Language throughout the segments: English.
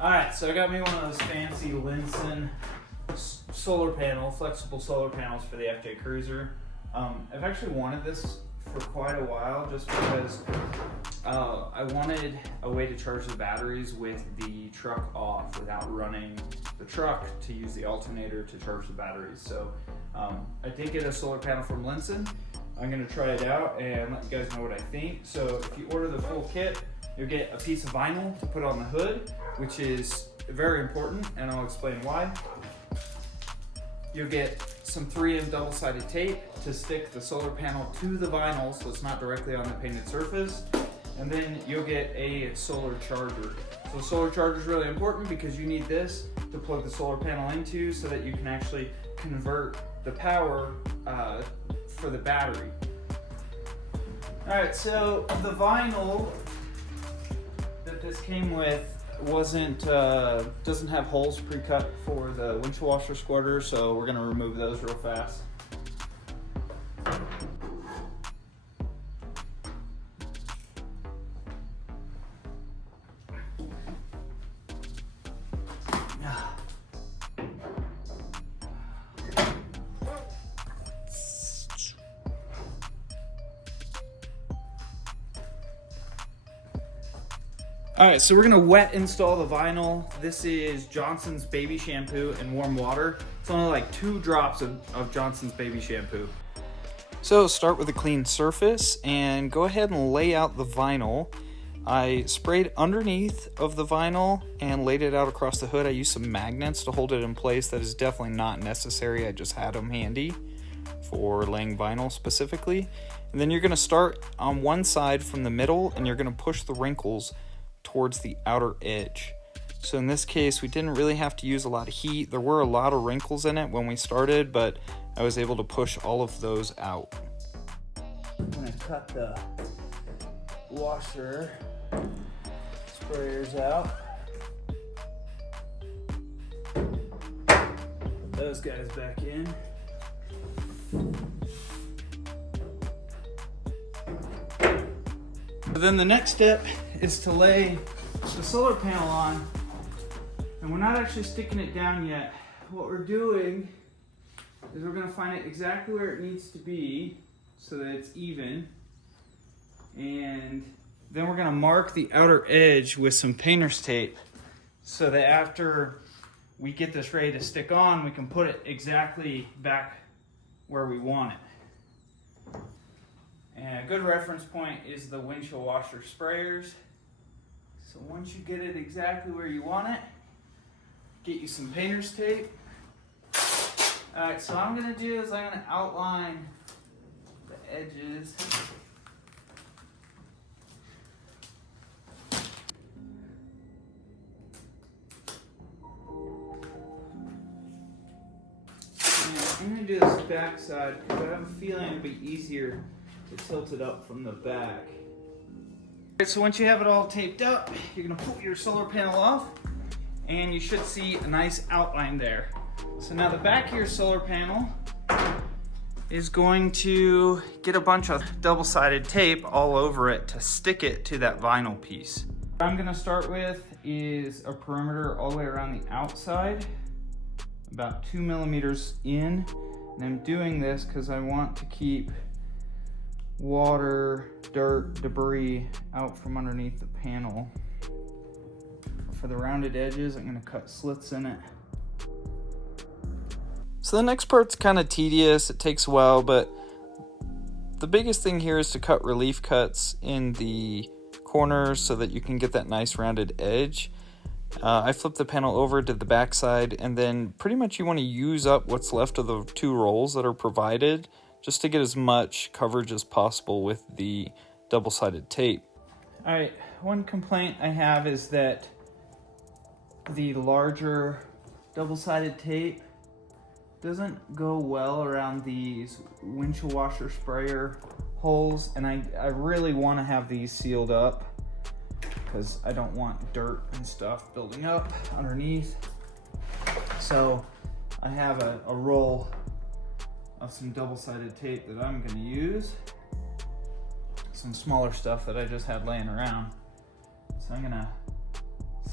Alright, so I got me one of those fancy Lensun solar panel, flexible solar panels for the FJ Cruiser. I've actually wanted this for quite a while just because I wanted a way to charge the batteries with the truck off without running the truck to use the alternator to charge the batteries. So I did get a solar panel from Lensun. I'm going to try it out and let you guys know what I think. So if you order the full kit, you'll get a piece of vinyl to put on the hood, which is very important, and I'll explain why. You'll get some 3M double-sided tape to stick the solar panel to the vinyl so it's not directly on the painted surface. And then you'll get a solar charger. So the solar charger is really important because you need this to plug the solar panel into so that you can actually convert the power for the battery. All right, so the vinyl that this came with doesn't have holes pre-cut for the windshield washer squirter, so we're gonna remove those real fast. All right, so we're gonna wet install the vinyl. This is Johnson's baby shampoo and warm water. It's only like 2 drops of Johnson's baby shampoo. So start with a clean surface and go ahead and lay out the vinyl. I sprayed underneath of the vinyl and laid it out across the hood. I used some magnets to hold it in place. That is definitely not necessary. I just had them handy for laying vinyl specifically. And then you're gonna start on one side from the middle and you're gonna push the wrinkles towards the outer edge. So in this case, we didn't really have to use a lot of heat. There were a lot of wrinkles in it when we started, but I was able to push all of those out. I'm gonna cut the washer sprayers out. Put those guys back in. But then the next step is to lay the solar panel on, and we're not actually sticking it down yet. What we're doing is we're going to find it exactly where it needs to be so that it's even, and then we're going to mark the outer edge with some painter's tape so that after we get this ready to stick on, we can put it exactly back where we want it. And a good reference point is the windshield washer sprayers. So once you get it exactly where you want it, get you some painter's tape. All right, so what I'm gonna do is I'm gonna outline the edges. And I'm gonna do this back side because I have a feeling it'll be easier to tilt it up from the back. Alright, so once you have it all taped up, you're gonna pull your solar panel off and you should see a nice outline there. So now the back of your solar panel is going to get a bunch of double-sided tape all over it to stick it to that vinyl piece. What I'm gonna start with is a perimeter all the way around the outside, about 2 millimeters in. And I'm doing this because I want to keep water, dirt, debris out from underneath the panel. For the rounded edges, I'm going to cut slits in it. So the next part's kind of tedious, it takes a while, but the biggest thing here is to cut relief cuts in the corners so that you can get that nice rounded edge. I flipped the panel over to the back side, and then pretty much you want to use up what's left of the 2 rolls that are provided just to get as much coverage as possible with the double-sided tape. All right, one complaint I have is that the larger double-sided tape doesn't go well around these windshield washer sprayer holes, and I really want to have these sealed up because I don't want dirt and stuff building up underneath. So I have a roll of some double-sided tape that I'm going to use. Some smaller stuff that I just had laying around. So I'm going to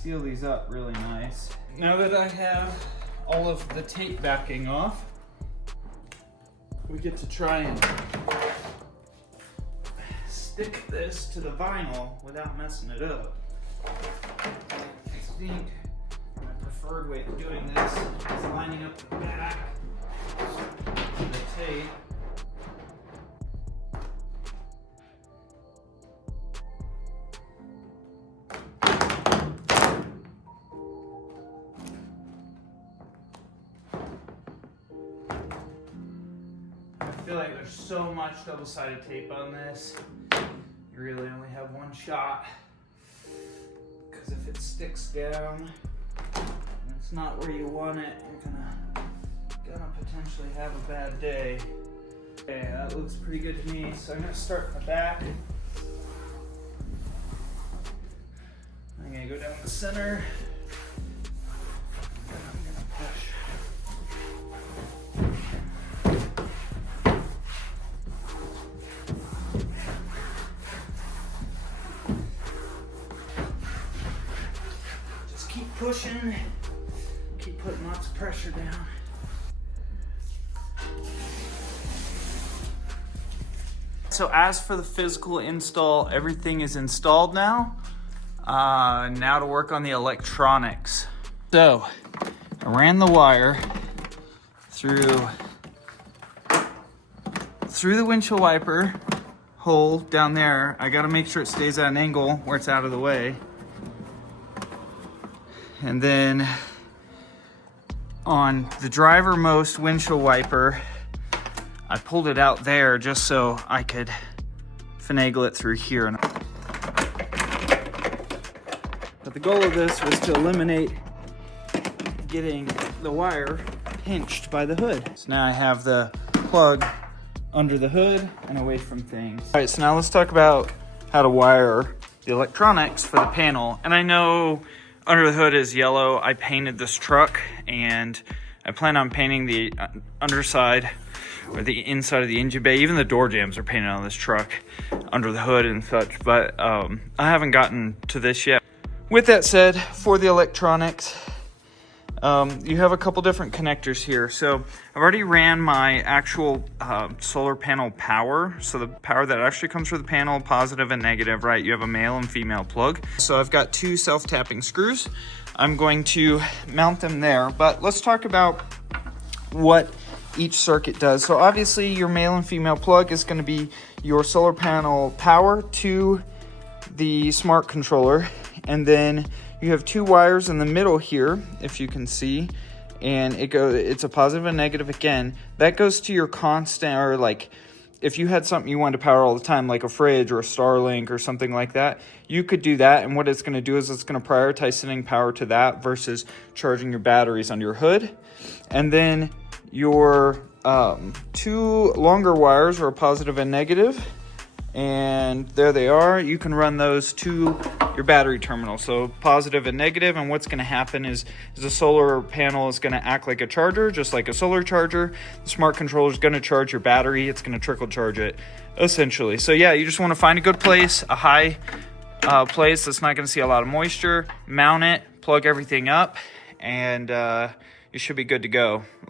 seal these up really nice. Now that I have all of the tape backing off, we get to try and stick this to the vinyl without messing it up. I think my preferred way of doing this is lining up the back of the tape. I feel like there's so much double-sided tape on this, you really only have one shot. Because if it sticks down and it's not where you want it, you're gonna potentially have a bad day. Okay, that looks pretty good to me. So I'm gonna start in the back. I'm gonna go down the center. And I'm gonna push. Keep pushing, keep putting lots of pressure down. So as for the physical install, everything is installed now. Now to work on the electronics. So I ran the wire through the windshield wiper hole down there. I gotta make sure it stays at an angle where it's out of the way. And then on the drivermost windshield wiper, I pulled it out there just so I could finagle it through here. But the goal of this was to eliminate getting the wire pinched by the hood. So now I have the plug under the hood and away from things. All right, so now let's talk about how to wire the electronics for the panel. And I know under the hood is yellow. I painted this truck and I plan on painting the underside or the inside of the engine bay. Even the door jambs are painted on this truck under the hood and such, but I haven't gotten to this yet. With that said, for the electronics, you have a couple different connectors here. So I've already ran my actual solar panel power. So the power that actually comes through the panel, positive and negative, right? You have a male and female plug. So I've got two self-tapping screws. I'm going to mount them there, but let's talk about what each circuit does. So obviously your male and female plug is going to be your solar panel power to the smart controller. And then you have two wires in the middle here, if you can see, and it's a positive and negative again. That goes to your constant, or like if you had something you wanted to power all the time, like a fridge or a Starlink or something like that, you could do that. And what it's going to do is it's going to prioritize sending power to that versus charging your batteries on your hood. And then your two longer wires are a positive and negative. And there they are. You can run those to your battery terminal. So positive and negative. And what's going to happen is the solar panel is going to act like a charger, just like a solar charger. The smart controller is going to charge your battery. It's going to trickle charge it, essentially. So yeah, you just want to find a good place, a high place that's not going to see a lot of moisture. Mount it, plug everything up, and you should be good to go.